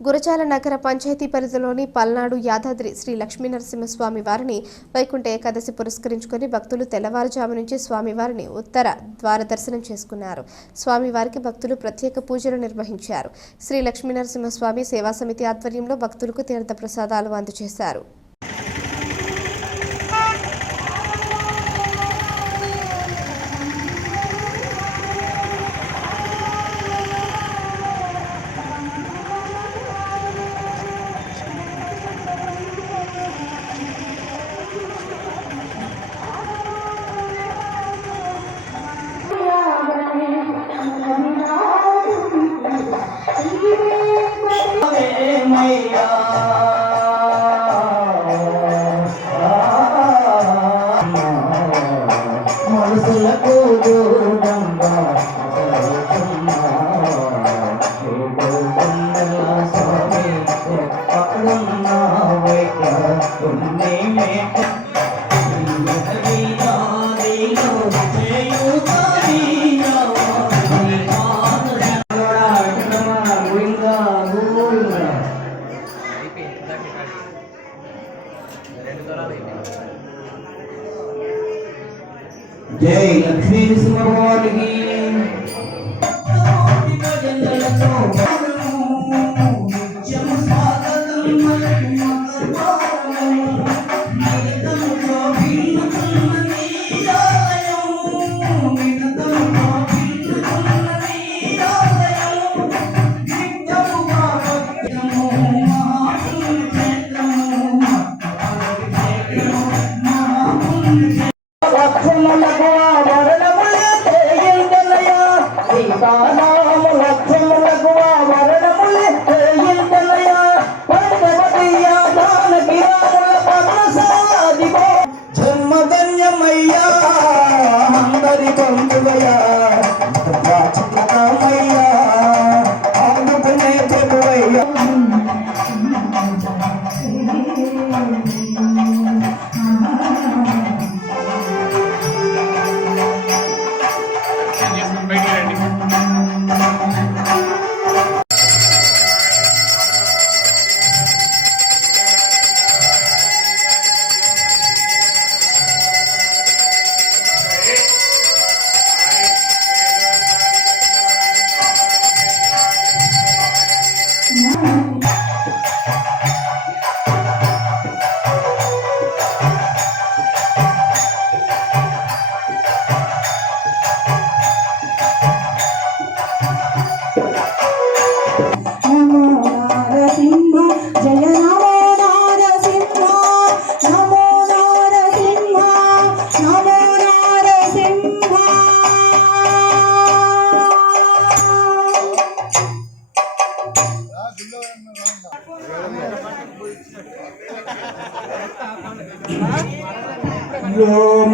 గురజాల నగర పంచాయతీ పరిధిలోని పల్నాడు యాదాద్రి శ్రీ లక్ష్మీనరసింహస్వామి వారిని వైకుంఠ ఏకాదశి పురస్కరించుకొని భక్తులు తెల్లవారుజాము నుంచి స్వామివారిని ఉత్తర ద్వార దర్శనం చేసుకున్నారు. స్వామివారికి భక్తులు ప్రత్యేక పూజలు నిర్వహించారు. శ్రీ లక్ష్మీనరసింహస్వామి సేవా సమితి ఆధ్వర్యంలో భక్తులకు తీర్థ ప్రసాదాలు అందజేశారు. మనసులకు దూరంగా జరుగుతున్నా. ఏదో కొండల స్వామి ఎక్కడున్నావయ్యా? జై లక్ష్మీ సింహవారికి లక్ష్మణులకు జన్మధన్యమయ్యా అందరి బంధువయ్యా Yo